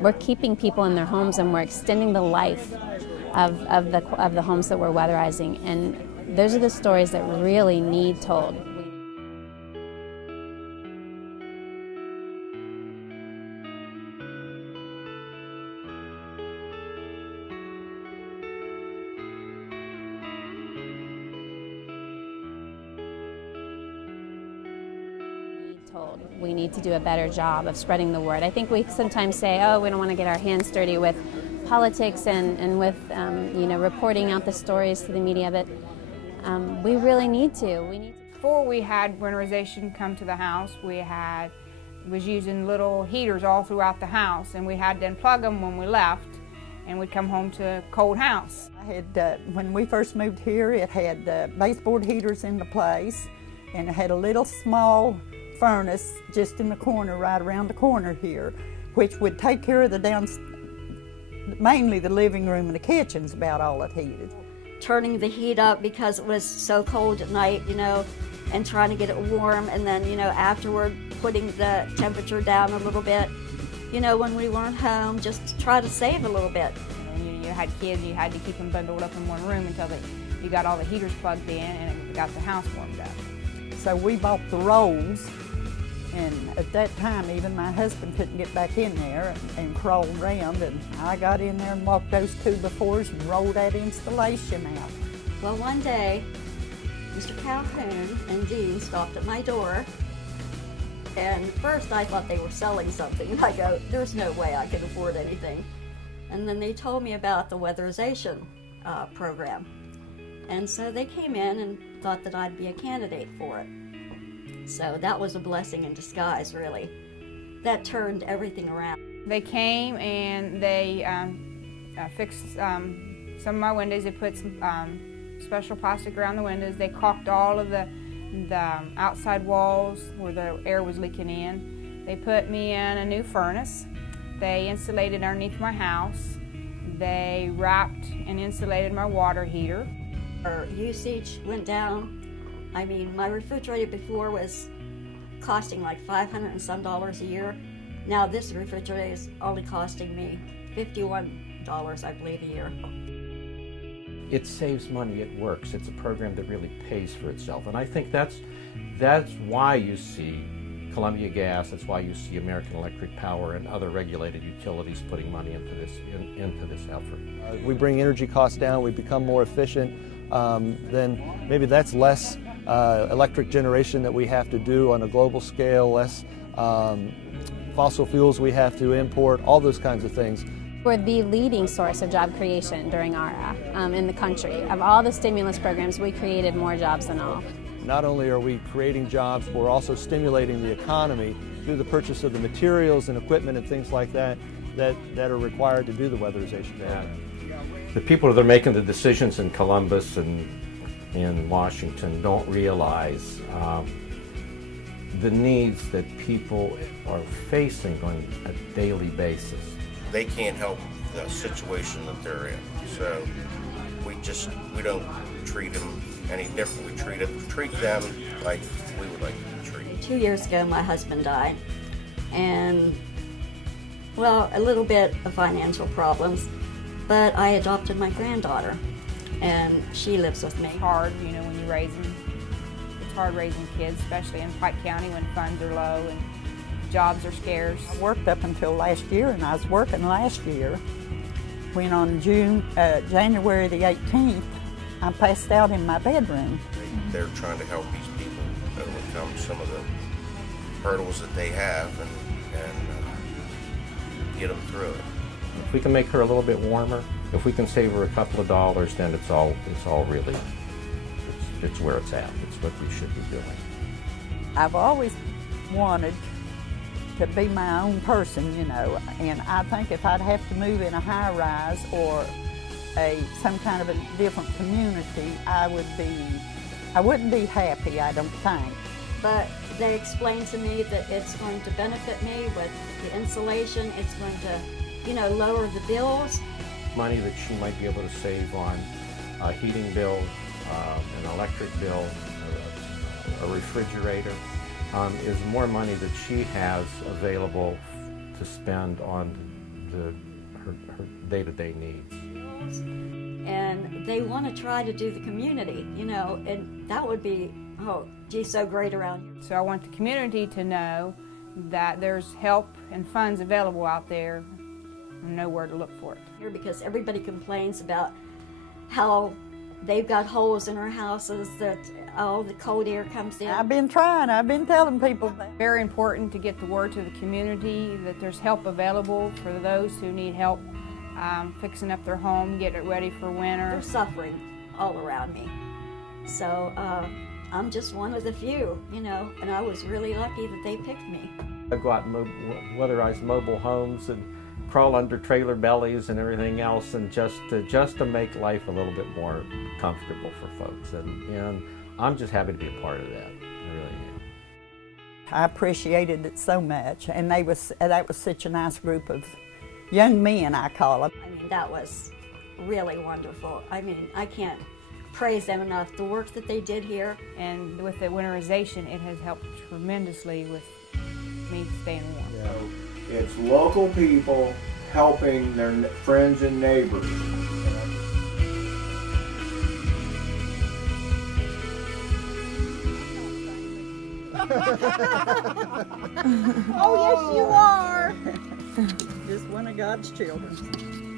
we're keeping people in their homes, and we're extending the life of the homes that we're weatherizing. And those are the stories that really need told. We need to do a better job of spreading the word. I think we sometimes say, oh, we don't want to get our hands dirty with politics and with reporting out the stories to the media, but we really need to. Before we had winterization come to the house, was using little heaters all throughout the house, and we had to unplug them when we left, and we'd come home to a cold house. When we first moved here, it had baseboard heaters in the place, and it had a little small furnace just in the corner, right around the corner here, which would take care of mainly the living room and the kitchen's about all it heated. Turning the heat up because it was so cold at night, and trying to get it warm, and then, afterward putting the temperature down a little bit, when we weren't home, just to try to save a little bit. You had kids, you had to keep them bundled up in one room until you got all the heaters plugged in and it got the house warmed up. So we bought the rolls, and at that time even my husband couldn't get back in there and crawl around, and I got in there and walked those 2x4s and rolled that installation out. Well, one day, Mr. Calhoun and Jean stopped at my door, and first I thought they were selling something, and I go, there's no way I could afford anything. And then they told me about the weatherization program. And so they came in and thought that I'd be a candidate for it. So that was a blessing in disguise, really. That turned everything around. They came and they fixed some of my windows. They put some special plastic around the windows. They caulked all of the outside walls where the air was leaking in. They put me in a new furnace. They insulated underneath my house. They wrapped and insulated my water heater. Our usage went down. I mean, my refrigerator before was costing like $500 and some a year. Now this refrigerator is only costing me $51, I believe, a year. It saves money, it works. It's a program that really pays for itself. And I think that's why you see Columbia Gas, that's why you see American Electric Power and other regulated utilities putting money into this effort. We bring energy costs down, we become more efficient, then maybe that's less electric generation that we have to do on a global scale, less fossil fuels we have to import, all those kinds of things. We're the leading source of job creation during ARA in the country. Of all the stimulus programs, we created more jobs than all. Not only are we creating jobs, we're also stimulating the economy through the purchase of the materials and equipment and things like that are required to do the weatherization program. The people that are making the decisions in Columbus and in Washington don't realize the needs that people are facing on a daily basis. They can't help the situation that they're in, so we don't treat them any different. We treat them like we would like to be treated. 2 years ago, my husband died, and well, a little bit of financial problems, but I adopted my granddaughter, and she lives with me. It's hard, when you raise them. It's hard raising kids, especially in Pike County when funds are low and jobs are scarce. I worked up until last year, and I was working last year when on January the 18th, I passed out in my bedroom. They're trying to help these people overcome some of the hurdles that they have and get them through it. If we can make her a little bit warmer, if we can save her a couple of dollars, then it's all really, it's where it's at. It's what we should be doing. I've always wanted to be my own person, and I think if I'd have to move in a high-rise or some kind of a different community, I wouldn't be happy, I don't think. But they explained to me that it's going to benefit me with the insulation, it's going to, lower the bills. Money that she might be able to save on a heating bill, an electric bill, a refrigerator, is more money that she has available to spend on her day-to-day needs. And they want to try to do the community, you know, and that would be, oh, gee, so great around here. So I want the community to know that there's help and funds available out there and know where to look for it. Here, because everybody complains about how they've got holes in their houses, that all the cold air comes in. I've been trying, I've been telling people that. Very important to get the word to the community that there's help available for those who need help fixing up their home, getting it ready for winter. They're suffering all around me. So I'm just one of the few, you know, and I was really lucky that they picked me. I go out and weatherize mobile homes and crawl under trailer bellies and everything else, and just to make life a little bit more comfortable for folks. And I'm just happy to be a part of that. I really am. I appreciated it so much, and that was such a nice group of young men, I call them. I mean, that was really wonderful. I mean, I can't praise them enough. The work that they did here. And with the winterization, it has helped tremendously with me staying warm. So it's local people helping their friends and neighbors. Oh, yes, you are. Just one of God's children.